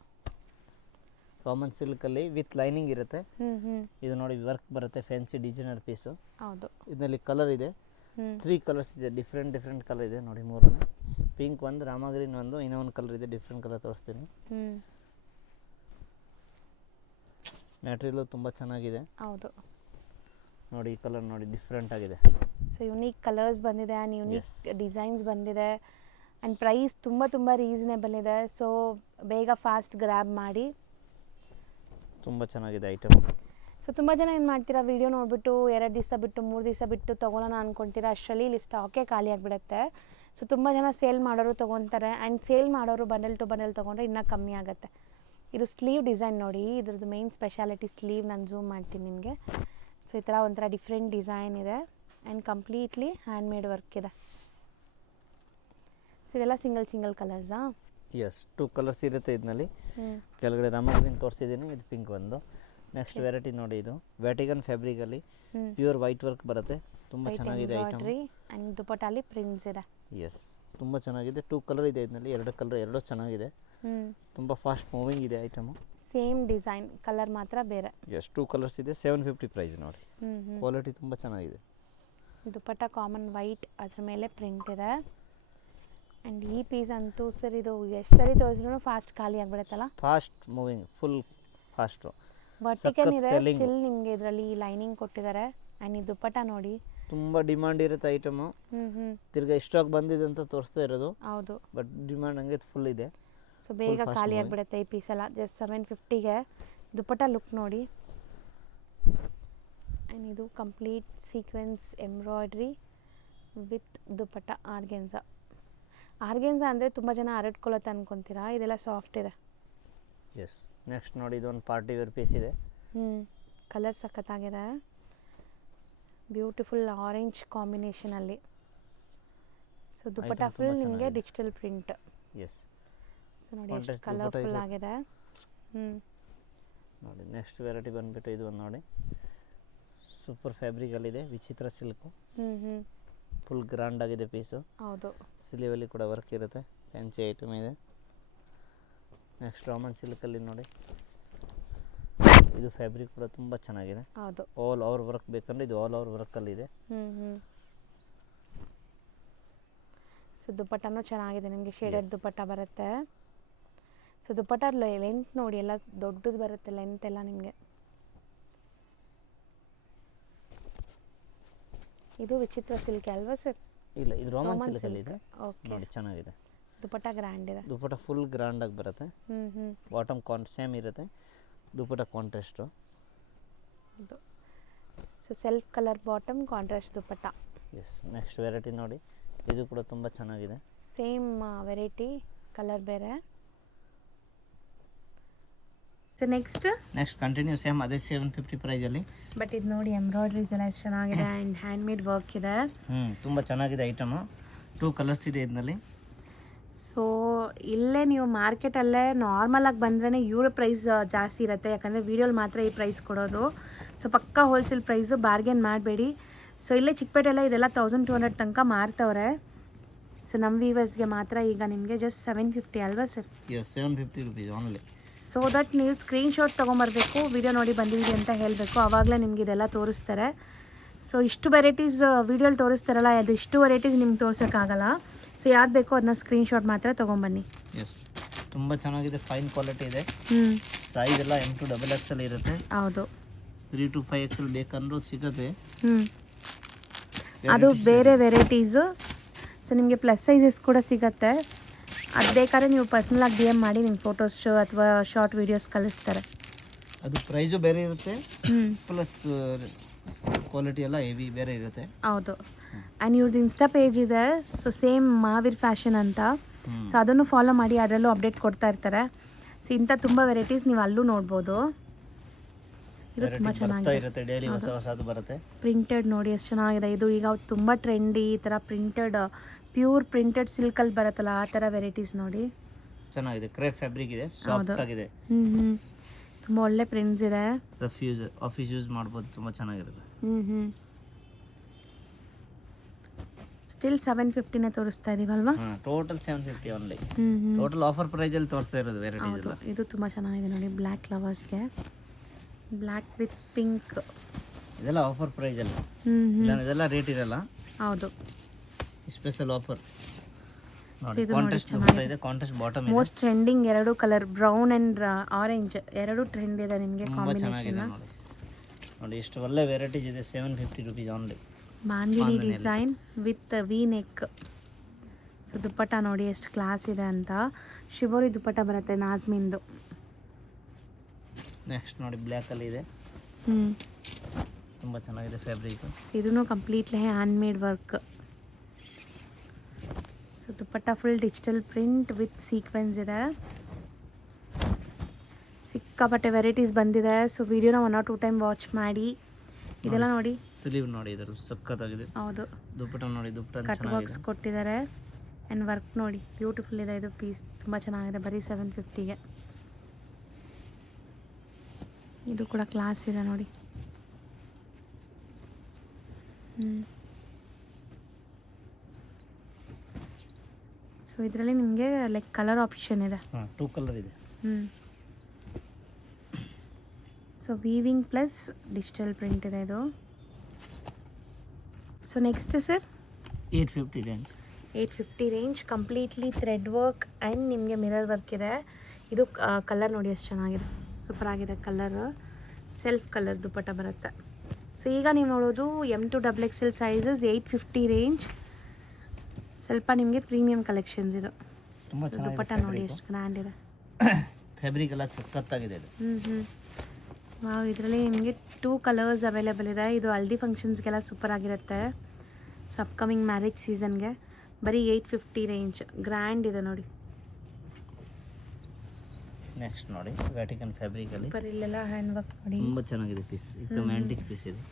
ರಾಮನ್ ಸಿಲ್ಕಲ್ಲಿ ವಿತ್ ಲೈನಿಂಗ್ ಇರುತ್ತೆ. ಇದು ನೋಡಿ ವರ್ಕ್ ಬರುತ್ತೆ. Fancy designer piece. ಹೌದು. ಇದರಲ್ಲಿ ಕಲರ್ ಇದೆ. 3 ಕಲರ್ಸ್ ಇದೆ. ಡಿಫ್ರೆಂಟ್ ಕಲರ್ ಇದೆ ನೋಡಿ. 3 ಪಿಂಕ್ ಒಂದು, ರಾಮ ಗ್ರೀನ್ ಒಂದು, ಇನ್ನೊಂದು ಕಲರ್ ಇದೆ. ಡಿಫ್ರೆಂಟ್ ಕಲರ್ ತೋರಿಸ್ತೀನಿ. ಮ್ಯಾಟೀರಿಯಲ್ ತುಂಬ ಚೆನ್ನಾಗಿದೆ. ಹೌದು ನೋಡಿ, ಈ ಕಲರ್ ನೋಡಿ ಡಿಫ್ರೆಂಟ್ ಆಗಿದೆ. ಸೊ ಯುನೀಕ್ ಕಲರ್ಸ್ ಬಂದಿದೆ ಆ್ಯಂಡ್ ಯುನೀಕ್ ಡಿಸೈನ್ಸ್ ಬಂದಿದೆ. ಆ್ಯಂಡ್ ಪ್ರೈಸ್ ತುಂಬ ರೀಸನೇಬಲ್ ಇದೆ. ಸೊ ಬೇಗ ಫಾಸ್ಟ್ ಗ್ರ್ಯಾಬ್ ಮಾಡಿ. ತುಂಬ ಚೆನ್ನಾಗಿದೆ ಐಟಮ್. ಸೊ ತುಂಬ ಜನ ಏನು ಮಾಡ್ತೀರಾ, ವೀಡಿಯೋ ನೋಡಿಬಿಟ್ಟು 2 ದಿವಸ ಬಿಟ್ಟು 3 ದಿವಸ ಬಿಟ್ಟು ತೊಗೊಳ್ಳೋಣ ಅಂದ್ಕೊಳ್ತೀರಾ. ಅಷ್ಟರಲ್ಲಿ ಇಲ್ಲಿ ಸ್ಟಾಕೇ ಖಾಲಿ ಆಗಿಬಿಡುತ್ತೆ. ಸೊ ತುಂಬ ಜನ ಸೇಲ್ ಮಾಡೋರು ತೊಗೊತಾರೆ. ಆ್ಯಂಡ್ ಸೇಲ್ ಮಾಡೋರು ಬಂಡಲ್ ಟು ಬಂಡಲ್ ತೊಗೊಂಡ್ರೆ ಇನ್ನೂ ಕಮ್ಮಿ ಆಗುತ್ತೆ. ಇದು ಸ್ಲೀವ್ ಡಿಸೈನ್ ನೋಡಿ. ಇದ್ರದ್ದು ಮೇನ್ ಸ್ಪೆಷಾಲಿಟಿ ಸ್ಲೀವ್. ನಾನು ಝೂಮ್ ಮಾಡ್ತೀನಿ ನಿಮಗೆ. ಸೊ ಈ ಥರ ಒಂಥರ ಡಿಫ್ರೆಂಟ್ ಡಿಸೈನ್ ಇದೆ and completely hand made work ಇದೆ. ಸೊ ಇದೆಲ್ಲ ಸಿಂಗಲ್ ಕಲರ್ಸಾ? ಎಸ್, 2 ಕಲರ್ಸ್ ಇರುತ್ತೆ ಇದರಲ್ಲಿ. ಕೆಳಗಡೆ ರಾಮ ಗ್ರೀನ್ ತೋರಿಸಿದ್ದೀನಿ. ಇದು ಪಿಂಕ್ ಒಂದು. ನೆಕ್ಸ್ಟ್ ವೆರೈಟಿ ನೋಡಿ. ಇದು ವ್ಯಾಟಿಗನ್ ಫ್ಯಾಬ್ರಿಕಲ್ಲಿ ಪ್ಯೂರ್ ವೈಟ್ ವರ್ಕ್ ಬರುತ್ತೆ. ತುಂಬ ಚೆನ್ನಾಗಿದೆ ಐಟಮ್. ಆ್ಯಂಡ್ ದುಪ್ಪಟ್ಟಾಲಿ ಪ್ರಿಂಟ್ಸ್ ಇದೆ. ಎಸ್, ತುಂಬ ಚೆನ್ನಾಗಿದೆ. 2 ಕಲರ್ ಇದೆ ಇದರಲ್ಲಿ. 2 ಕಲರ್ ಎರಡೂ ಚೆನ್ನಾಗಿದೆ. ತುಂಬ ಫಾಸ್ಟ್ ಮೂವಿಂಗ್ ಇದೆ ಐಟಮು. ಸೇಮ್ ಡಿಸೈನ್, ಕಲರ್ ಮಾತ್ರ ಬೇರೆ. ಎಸ್, 2 ಕಲರ್ಸ್ ಇದೆ. 750 ಪ್ರೈಸ್ ನೋಡಿ. ಕ್ವಾಲಿಟಿ ತುಂಬ ಚೆನ್ನಾಗಿದೆ. ದುಪ್ಪಟ್ಟ ಕಾಮನ್ ವೈಟ್, ಅದ್ರ ಮೇಲೆ ಪ್ರಿಂಟ್ ಇದೆ. ಆ್ಯಂಡ್ ಈ ಪೀಸ್ ಅಂತೂ ಸರ್ ಇದು ಎಷ್ಟು ಸರಿ ತೋರಿಸಿದ್ರು ಫಾಸ್ಟ್ ಖಾಲಿ ಆಗಿಬಿಡುತ್ತಲ್ಲ. Fast moving, full fast. Vertical ಇದೆ, ಸ್ಟಿಲ್ ನಿಮಗೆ ಇದರಲ್ಲಿ ಲೈನಿಂಗ್ ಕೊಟ್ಟಿದ್ದಾರೆ. ಆ್ಯಂಡ್ ಈ ದುಪ್ಪಟ್ಟ ನೋಡಿ, ತುಂಬ ಡಿಮಾಂಡ್ ಇರುತ್ತೆ ಐಟಮು. ತಿರ್ಗಾ ಸ್ಟಾಕ್ ಬಂದಿದೆ ಅಂತ ತೋರಿಸ್ತಾ ಇರೋದು. ಹೌದು, ಬಟ್ ಡಿಮಾಂಡ್ ಹಂಗೆ ಫುಲ್ ಇದೆ. ಸೊ ಬೇಗ ಖಾಲಿ ಆಗಿಬಿಡುತ್ತೆ ಈ ಪೀಸ್ ಎಲ್ಲ. ಜಸ್ಟ್ 750ಗೆ ದುಪ್ಪಟ್ಟ ಲುಕ್ ನೋಡಿ. ಆ್ಯಂಡ್ ಇದು complete sequence embroidery with dupatta organza. Organza ಅಂದರೆ ತುಂಬ ಜನ ಹರಡ್ಕೊಳ್ಳುತ್ತೆ ಅನ್ಕೊತೀರಾ, ಇದೆಲ್ಲ ಸಾಫ್ಟ್ ಇದೆ. ಎಸ್. ನೆಕ್ಸ್ಟ್ ನೋಡಿ, ಇದೊಂದು ಪಾರ್ಟಿ ವೇರ್ ಪೀಸ್ ಇದೆ. ಕಲರ್ ಸಖತ್ತಾಗಿದೆ, ಬ್ಯೂಟಿಫುಲ್ ಆರೆಂಜ್ ಕಾಂಬಿನೇಷನಲ್ಲಿ. ಸೊ ದುಪ್ಪಟ್ಟ ಫುಲ್ ನಿಮಗೆ ಡಿಜಿಟಲ್ ಪ್ರಿಂಟ್. ಎಸ್. ಸೊ ನೋಡಿ ಎಷ್ಟು ಕಲರ್ಫುಲ್ ಆಗಿದೆ. ನೋಡಿ ನೆಕ್ಸ್ಟ್ ವೆರೈಟಿ ಬಂದುಬಿಟ್ಟು ಇದು ಒಂದು ನೋಡಿ, ಸೂಪರ್ ಫ್ಯಾಬ್ರಿಕಲ್ಲಿದೆ, ವಿಚಿತ್ರ ಸಿಲ್ಕು. ಫುಲ್ ಗ್ರ್ಯಾಂಡ್ ಆಗಿದೆ ಪೀಸು. ಹೌದು, ಸ್ಲೀವಲ್ಲಿ ಕೂಡ ವರ್ಕ್ ಇರುತ್ತೆ, ಫ್ಯಾನ್ಸಿ ಐಟಮ್ ಇದೆ. ನೆಕ್ಸ್ಟ್ ರಾಮನ್ ಸಿಲ್ಕಲ್ಲಿ ನೋಡಿ, ಇದು ಫ್ಯಾಬ್ರಿಕ್ ಕೂಡ ತುಂಬ ಚೆನ್ನಾಗಿದೆ. ಹೌದು, ಆಲ್ ಓವರ್ ವರ್ಕ್ ಬೇಕಂದ್ರೆ ಇದು ಆಲ್ ಓವರ್ ವರ್ಕಲ್ಲಿದೆ. ಸೊ ದುಪ್ಪಟ್ಟನೂ ಚೆನ್ನಾಗಿದೆ, ನಿಮಗೆ ಶೇಡೆಡ್ ದುಪ್ಪಟ್ಟ ಬರುತ್ತೆ. ಸೊ ದುಪ್ಪಟ್ಟ ಲೆಂತ್ ನೋಡಿ, ಎಲ್ಲ ದೊಡ್ಡದು ಬರುತ್ತೆ ಲೆಂತ್ ಎಲ್ಲ ನಿಮಗೆ. ಇದು ವಿಚಿತ್ರ ಸಿಲ್ಕ್ ಅಲ್ವಾ ಸರ್? ಇಲ್ಲ, ಇದು ರೋಮನ್ ಸಿಲ್ಕಲ್ಲಿ ಇದೆ. ನೋಡಿ ಚೆನ್ನಾಗಿದೆ, ದುಪ್ಪಟ್ಟ ಗ್ರ್ಯಾಂಡ್ ಇದೆ. ದುಪ್ಪಟ್ಟ ಫುಲ್ ಗ್ರ್ಯಾಂಡ್ ಆಗಿ ಬರುತ್ತೆ. ಬಾಟಮ್ ಸೇಮ್ ಇರುತ್ತೆ, ದುಪ್ಪಟ್ಟ ಕಾಂಟ್ರಾಸ್ಟು. ಇದು so self colour bottom, contrast dupatta. Yes. Next variety ನೋಡಿ, ಇದು ಕೂಡ ತುಂಬ ಚೆನ್ನಾಗಿದೆ. ಸೇಮ್ ವೆರೈಟಿ, ಕಲರ್ ಬೇರೆ. ಸೊ ನೆಕ್ಸ್ಟ್ ಕಂಟಿನ್ಯೂ ಸೇಮ್ ಅದೇ 750 ಪ್ರೈಸಲ್ಲಿ. ಬಟ್ ಇದು ನೋಡಿ ಎಂಬ್ರಾಯ್ಡ್ರೀಸ್ ಎಲ್ಲ ಎಷ್ಟು ಚೆನ್ನಾಗಿದೆ ಆ್ಯಂಡ್ ಹ್ಯಾಂಡ್ ಮೇಡ್ ವರ್ಕ್ ಇದೆ. ತುಂಬ ಚೆನ್ನಾಗಿದೆ ಐಟಮು. 2 ಕಲರ್ಸ್ ಇದೆ ಇದರಲ್ಲಿ. ಸೊ ಇಲ್ಲೇ ನೀವು ಮಾರ್ಕೆಟಲ್ಲೇ ನಾರ್ಮಲಾಗಿ ಬಂದ್ರೇ ಇವ್ರ ಪ್ರೈಸ್ ಜಾಸ್ತಿ ಇರುತ್ತೆ, ಯಾಕಂದರೆ ವೀಡಿಯೋಲಿ ಮಾತ್ರ ಈ ಪ್ರೈಸ್ ಕೊಡೋದು. ಸೊ ಪಕ್ಕಾ ಹೋಲ್ಸೇಲ್ ಪ್ರೈಸು, ಬಾರ್ಗೇನ್ ಮಾಡಬೇಡಿ. ಸೊ ಇಲ್ಲೇ ಚಿಕ್ಕಪೇಟೆಲ್ಲ ಇದೆಲ್ಲ 1200 ತನಕ ಮಾರ್ತವ್ರೆ. ಸೊ ನಮ್ಮ ವೀವರ್ಸ್ಗೆ ಮಾತ್ರ ಈಗ ನಿಮಗೆ ಜಸ್ಟ್ 750 ಅಲ್ವಾ sir? Yes, 750 rupees only. So that ನೀವು ಸ್ಕ್ರೀನ್ಶಾಟ್ ತೊಗೊಂಬರ್ಬೇಕು, ವಿಡಿಯೋ ನೋಡಿ ಬಂದಿದ್ದೀವಿ ಅಂತ ಹೇಳಬೇಕು, ಆವಾಗಲೇ ನಿಮ್ಗೆ ಇದೆಲ್ಲ ತೋರಿಸ್ತಾರೆ. ಸೊ ಇಷ್ಟು ವೆರೈಟೀಸ್ ವೀಡಿಯೋಲಿ ತೋರಿಸ್ತಾರಲ್ಲ, ಅದು ಇಷ್ಟು ವೆರೈಟೀಸ್ ನಿಮ್ಗೆ ತೋರ್ಸೋಕ್ಕಾಗಲ್ಲ. ಸೊ ಯಾವ್ದು ಬೇಕೋ ಅದನ್ನ ಸ್ಕ್ರೀನ್ಶಾಟ್ ಮಾತ್ರ ತೊಗೊಂಬನ್ನಿ. ಎಸ್, ತುಂಬ ಚೆನ್ನಾಗಿದೆ, ಫೈನ್ ಕ್ವಾಲಿಟಿ ಇದೆ. ಸೈಜ್ ಎಲ್ಲ M to XXL ಇರುತ್ತೆ. ಹೌದು, 3 to 5XL ಬೇಕಂದ್ರೂ ಸಿಗುತ್ತೆ. ಅದು ಬೇರೆ ವೆರೈಟೀಸು. ಸೊ ನಿಮಗೆ ಪ್ಲಸ್ ಸೈಜಸ್ ಕೂಡ ಸಿಗುತ್ತೆ. ಅದು ಬೇಕಾದ್ರೆ ನೀವು ಪರ್ಸ್ನಲಾಗಿ DM ಮಾಡಿ ನಿಮ್ಮ ಫೋಟೋಸ್ ಅಥವಾ ಶಾರ್ಟ್ ವೀಡಿಯೋಸ್ ಕಳಿಸ್ತಾರೆ. ಅದು ಪ್ರೈಸು ಬೇರೆ ಇರುತ್ತೆ, ಪ್ಲಸ್ ಕ್ವಾಲಿಟಿ ಎಲ್ಲ ಹೆವಿ ಬೇರೆ ಇರುತ್ತೆ. ಹೌದು. ಆ್ಯಂಡ್ ಇವ್ರದ್ದು ಇನ್ಸ್ಟಾ ಪೇಜ್ ಇದೆ, ಸೊ ಸೇಮ್ ಮಹಾವೀರ್ ಫ್ಯಾಷನ್ ಅಂತ. ಸೊ ಅದನ್ನು ಫಾಲೋ ಮಾಡಿ, ಅದರಲ್ಲೂ ಅಪ್ಡೇಟ್ ಕೊಡ್ತಾ ಇರ್ತಾರೆ. ಸೊ ಇಂಥ ತುಂಬ ವೆರೈಟೀಸ್ ನೀವು ಅಲ್ಲೂ ನೋಡ್ಬೋದು. ಇದು ತುಂಬ ಚೆನ್ನಾಗಿದೆ, ಡೈಲಿ ಹೊಸ ಹೊಸದು ಬರುತ್ತೆ. ಪ್ರಿಂಟೆಡ್ ನೋಡಿ ಎಷ್ಟು ಚೆನ್ನಾಗಿದೆ. ಇದು ಈಗ ತುಂಬ ಟ್ರೆಂಡಿ, ಈ ಥರ ಪ್ರಿಂಟೆಡ್, ಪ್ಯೂರ್ ಪ್ರಿಂಟೆಡ್ ಸಿಲ್ಕಲ್ಲಿ ಬರುತ್ತಲ್ಲ ಆ ಥರ ವೆರೈಟೀಸ್ ನೋಡಿ. ಚೆನ್ನಾಗಿದೆ, ಕ್ರೇಪ್ ಫ್ಯಾಬ್ರಿಕ್ ಇದೆ, ಸಾಫ್ಟ್ ಆಗಿದೆ. ತುಂಬ ಒಳ್ಳೆ ಪ್ರಿಂಟ್ಸ್ ಇದೆ. ಆಫೀಸ್ ಯೂಸ್ ಮಾಡ್ಬೋದು, ತುಂಬ ಚೆನ್ನಾಗಿರುತ್ತೆ. ಸ್ಟಿಲ್ 750ನೇ ತೋರಿಸ್ತಾ ಇದೀವಲ್ವಾ? Total 750 only. ಟೋಟಲ್ ಆಫರ್ ಪ್ರೈಸಲ್ಲಿ ತೋರಿಸ್ತಾ ಇರೋದು ವೆರೈಟೀಸ್ ಎಲ್ಲ. ಇದು ತುಂಬ ಚೆನ್ನಾಗಿದೆ ನೋಡಿ, ಬ್ಲ್ಯಾಕ್ ಲವರ್ಸ್ಗೆ ಬ್ಲ್ಯಾಕ್ ವಿತ್ ಪಿಂಕ್. ಇದೆಲ್ಲ ಆಫರ್ ಪ್ರೈಸಲ್ಲಿ, ಇದೆಲ್ಲ ರೇಟ್ ಇರಲ್ಲ. ಹೌದು, ಸ್ಪೆಷಲ್ ಆಫರ್ ನೋಡಿ. ಕಾಂಟ್ರಾಸ್ಟ್ ದುಪ್ಪಟ್ಟ ಇದೆ, ಕಾಂಟ್ರಾಸ್ಟ್ ಬಾಟಮ್ ಇದೆ. Most trending 2 colour, brown and orange, 2 trend ಇದೆ ನಿಮಗೆ ಕಾಂಬಿನೇಷನ್. ನೋಡಿ ಎಷ್ಟು ಒಳ್ಳೆ ವೆರೈಟೀಸ್ ಇದೆ. 750 rupees only. Bandhani design with V neck. So dupatta ನೋಡಿ ಎಷ್ಟು ಕ್ಲಾಸ್ ಇದೆ ಅಂತ. ಶಿಬೋರಿ ದುಪ್ಪಟ್ಟ ಬರುತ್ತೆ ನಾಜ್ಮಿಂದು. ನೆಕ್ಸ್ಟ್ ನೋಡಿ ಬ್ಲ್ಯಾಕ್ ಅಲ್ಲಿ ಇದೆ, ತುಂಬ ಚೆನ್ನಾಗಿದೆ ಫ್ಯಾಬ್ರಿಕ್. ಇದನ್ನು completely hand made work. So dupatta full digital print with sequence ಇದೆ. ಸಿಕ್ಕಾಪಟ್ಟೆ ವೆರೈಟೀಸ್ ಬಂದಿದೆ. ಸೊ ವಿಡಿಯೋನ 1 or 2 ಟೈಮ್ ವಾಚ್ ಮಾಡಿ. ಇದೆಲ್ಲ ನೋಡಿ, ಸ್ಲೀವ್ ನೋಡಿ, ಇದರ ಸಕ್ಕತ್ತಾಗಿದೆ. ಹೌದು, ದುಪ್ಪಟ್ಟ ನೋಡಿ, ದುಪ್ಪಟ್ಟ ಕಟ್ ವರ್ಕ್ಸ್ ಕೊಟ್ಟಿದ್ದಾರೆ. ಆ್ಯಂಡ್ ವರ್ಕ್ ನೋಡಿ ಬ್ಯೂಟಿಫುಲ್ ಇದೆ. ಇದು ಪೀಸ್ ತುಂಬ ಚೆನ್ನಾಗಿದೆ, ಬರೀ 750ಗೆ. ಇದು ಕೂಡ ಕ್ಲಾಸ್ ಇದೆ ನೋಡಿ. ಸೊ ಇದರಲ್ಲಿ ನಿಮಗೆ ಲೈಕ್ ಕಲರ್ ಆಪ್ಷನ್ ಇದೆ. 2 ಕಲರ್ ಇದೆ. So weaving plus digital print ಇದೆ ಇದು. So next sir 850 range. 850 range, completely thread work and ನಿಮಗೆ ಮಿರರ್ ವರ್ಕ್ ಇದೆ. ಇದು ಕಲರ್ ನೋಡಿ ಎಷ್ಟು ಚೆನ್ನಾಗಿದೆ, ಸೂಪರ್ ಆಗಿದೆ ಕಲರು. ಸೆಲ್ಫ್ ಕಲರ್ ದುಪ್ಪಟ್ಟ ಬರುತ್ತೆ. ಸೊ ಈಗ ನೀವು ನೋಡೋದು M2XXL ಸೈಜಸ್ 850 ರೇಂಜ್. ಸ್ವಲ್ಪ ನಿಮಗೆ ಪ್ರೀಮಿಯಂ ಕಲೆಕ್ಷನ್ಸ್ ಇದು. ತುಂಬ ದುಪ್ಪಟ್ಟ ನೋಡಿ ಎಷ್ಟು ಗ್ರ್ಯಾಂಡ್ ಇದೆ. ಫ್ಯಾಬ್ರಿಕ್ ಎಲ್ಲ ಸಖತ್ತಾಗಿದೆ ಇದು. ವಾವ್, ಇದರಲ್ಲಿ ನಿಮಗೆ 2 ಕಲರ್ಸ್ ಅವೈಲೇಬಲ್ ಇದೆ. ಇದು ಹಲ್ದಿ ಫಂಕ್ಷನ್ಸ್ಗೆಲ್ಲ ಸೂಪರ್ ಆಗಿರುತ್ತೆ. ಸೊ ಅಪ್ಕಮಿಂಗ್ ಮ್ಯಾರೇಜ್ ಸೀಸನ್ಗೆ ಬರೀ 850 ರೇಂಜ್, ಗ್ರ್ಯಾಂಡ್ ಇದೆ ನೋಡಿ. ನೆಕ್ಸ್ಟ್ ನೋಡಿ ವ್ಯಾಟಿಕನ್ ಫ್ಯಾಬ್ರಿಕಲ್ಲಿ ಸೂಪರ್, ಇಲ್ಲೆಲ್ಲ ಹ್ಯಾಂಡ್ ವರ್ಕ್ ನೋಡಿ, ತುಂಬ ಚೆನ್ನಾಗಿದೆ ಪೀಸ್. ಇದು ಮ್ಯಾಂಟಿಕ್ ಪೀಸ್ ಇದೆ.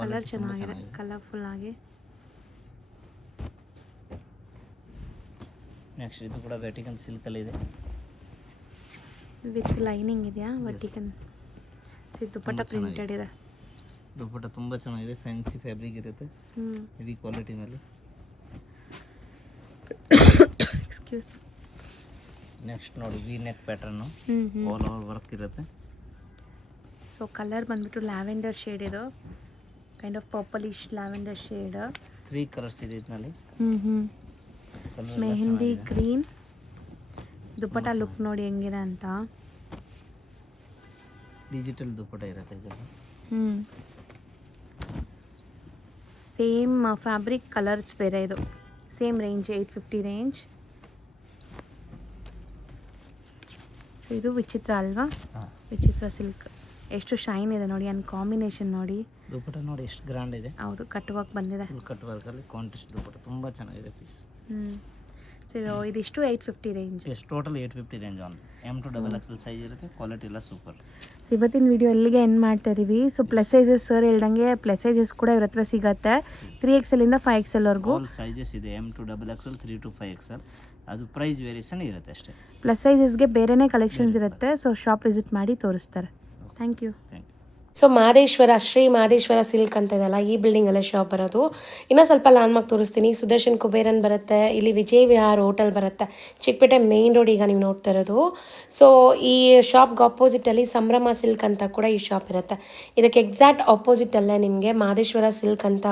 ಕಲರ್ ಚೆನ್ನಾಗಿದೆ, ಕಲರ್ಫುಲ್ ಆಗಿ. ನೆಕ್ಸ್ಟ್ ಇದು ಕೂಡ ವ್ಯಾಟಿಕನ್ ಸಿಲ್ಕಲ್ಲಿ ಇದೆ ವಿತ್ ಲೈನಿಂಗ್ ಇದೆಯಾ ವರ್ಟಿಕನ್. ದುಪ್ಪಟ್ಟ ಪ್ರಿಂಟೆಡ್ ಇದೆ. ದುಪ್ಪಟ್ಟ ತುಂಬ ಚೆನ್ನಾಗಿದೆ, ಫ್ಯಾನ್ಸಿ ಫ್ಯಾಬ್ರಿಕ್ ಇರುತ್ತೆ, ಹೆವಿ ಕ್ವಾಲಿಟಿನಲ್ಲಿ. ಎಕ್ಸ್ಕ್ಯೂಸ್. ನೆಕ್ಸ್ಟ್ ನೋಡಿ V neck pattern, all over work ಇರುತ್ತೆ. ಸೊ ಕಲರ್ ಬಂದ್ಬಿಟ್ಟು ಲ್ಯಾವೆಂಡರ್ ಶೇಡ್ ಇದು, kind of purplish lavender shade. 3 colours ಇದೆ ಇದರಲ್ಲಿ. ಮೆಹಂದಿ ಗ್ರೀನ್. ದುಪ್ಪಟ್ಟ ಲುಕ್ ನೋಡಿ ಹೆಂಗಿದೆ ಅಂತ. ಡಿಜಿಟಲ್ ದುಪ್ಪಟ್ಟ ಇರುತ್ತೆ ಇದರಲ್ಲಿ. ಸೇಮ್ ಫ್ಯಾಬ್ರಿಕ್, ಕಲರ್ಸ್ ಬೇರೆ. ಇದು ಸೇಮ್ ರೇಂಜ್ 850 ರೇಂಜ್. ಸೊ ಇದು ವಿಚಿತ್ರ ಅಲ್ವಾ? ವಿಚಿತ್ರ ಸಿಲ್ಕ್ ಎಷ್ಟು ಶೈನ್ ಇದೆ ನೋಡಿ, ಆ್ಯಂಡ್ ಕಾಂಬಿನೇಷನ್ ನೋಡಿ. ದುಪ್ಪಟ್ಟ ನೋಡಿ ಎಷ್ಟು ಗ್ರ್ಯಾಂಡ್ ಇದೆ. ಹೌದು, ಕಟ್ ವರ್ಕ್ ಬಂದಿದೆ. ಫುಲ್ ಕಟ್ ವರ್ಕಲ್ಲಿ ಕಾಂಟ್ರಾಸ್ಟ್ ದುಪ್ಪಟ್ಟ ತುಂಬ ಚೆನ್ನಾಗಿದೆ ಪೀಸ್. ಸೊ ಇದಿಷ್ಟು 850 ರೇಂಜ್. ಎಷ್ಟು total 850 range on. M2XXL size ಇರುತ್ತೆ, ಕ್ವಾಲಿಟಿ ಎಲ್ಲ ಸೂಪರ್. ಸೊ ಇವತ್ತಿನ ವಿಡಿಯೋ ಎಲ್ಲಿಗೆ ಎಂಡ್ ಮಾಡ್ತಾ ಇದೀವಿ. ಸೊ ಪ್ಲಸ್ ಸೈಜಸ್ ಸರ್ ಹೇಳ್ದಂಗೆ ಪ್ಲಸ್ ಸೈಜಸ್ ಕೂಡ ಇವ್ರ ಹತ್ರ ಸಿಗುತ್ತೆ. 3XL ಇಂದ 5XL ವರೆಗೂ ಆಲ್ ಸೈಜಸ್ ಇದೆ. M2XXL 3 to 5XL. ಅದು ಪ್ರೈಸ್ ವೇರಿಯೇಷನ್ ಇರುತ್ತೆ ಅಷ್ಟೇ. ಪ್ಲಸ್ ಸೈಜಸ್ಗೆ ಬೇರೆನೇ ಕಲೆಕ್ಷನ್ಸ್ ಇರುತ್ತೆ. ಸೊ ಶಾಪ್ ವಿಸಿಟ್ ಮಾಡಿ ತೋರಿಸ್ತಾರೆ. Thank you. So Madeshwara, Shri Madeshwara silk ಅಂತ ಇದೆಲ್ಲ, ಈ ಬಿಲ್ಡಿಂಗಲ್ಲೇ ಶಾಪ್ ಬರೋದು. ಇನ್ನೂ ಸ್ವಲ್ಪ ಲ್ಯಾಂಡ್ಮಾರ್ಕ್ ತೋರಿಸ್ತೀನಿ. ಸುದರ್ಶನ್ ಕುಬೇರನ್ ಬರುತ್ತೆ, ಇಲ್ಲಿ ವಿಜಯ್ ವಿಹಾರ್ ಹೋಟೆಲ್ ಬರುತ್ತೆ, ಚಿಕ್ಕಪೇಟೆ ಮೇನ್ ರೋಡ್ ಈಗ ನೀವು ನೋಡ್ತಾ ಇರೋದು. ಸೊ ಈ ಶಾಪ್ಗೆ ಆಪೋಸಿಟಲ್ಲಿ ಸಂಭ್ರಮ ಸಿಲ್ಕ್ ಅಂತ ಕೂಡ ಈ ಶಾಪ್ ಇರುತ್ತೆ. ಇದಕ್ಕೆ ಎಕ್ಸಾಕ್ಟ್ ಆಪೋಸಿಟಲ್ಲೇ ನಿಮಗೆ ಮಾದೇಶ್ವರ ಸಿಲ್ಕ್ ಅಂತ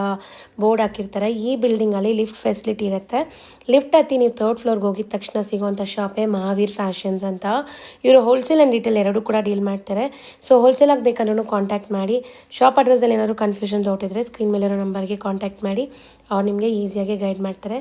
ಬೋರ್ಡ್ ಹಾಕಿರ್ತಾರೆ. ಈ ಬಿಲ್ಡಿಂಗಲ್ಲಿ ಲಿಫ್ಟ್ ಫೆಸಿಲಿಟಿ ಇರುತ್ತೆ. ಲಿಫ್ಟ್ ಹತ್ತಿ ನೀವು 3rd ಫ್ಲೋರ್ಗೆ ಹೋಗಿದ ತಕ್ಷಣ ಸಿಗೋವಂಥ ಶಾಪೇ ಮಹಾವೀರ್ ಫ್ಯಾಷನ್ಸ್ ಅಂತ. ಇವರು ಹೋಲ್ಸೇಲ್ ಆ್ಯಂಡ್ ರಿಟೇಲ್ ಎರಡೂ ಕೂಡ ಡೀಲ್ ಮಾಡ್ತಾರೆ. ಸೊ ಹೋಲ್ಸೇಲಾಗಿ ಬೇಕಂದ್ರೂ ಕಾಂಟ್ಯಾಕ್ಟ್ ಮಾಡಿ. ಶಾಪ್ ಅಡ್ರೆಸ್ಸಲ್ಲಿ ಏನಾದರೂ ಕನ್ಫ್ಯೂಷನ್ ಡೌಟ್ ಇದ್ದರೆ ಸ್ಕ್ರೀನ್ ಮೇಲಿರೋ ನಂಬರ್ಗೆ ಕಾಂಟ್ಯಾಕ್ಟ್ ಮಾಡಿ, ಅವ್ರು ನಿಮಗೆ ಈಸಿಯಾಗಿ ಗೈಡ್ ಮಾಡ್ತಾರೆ.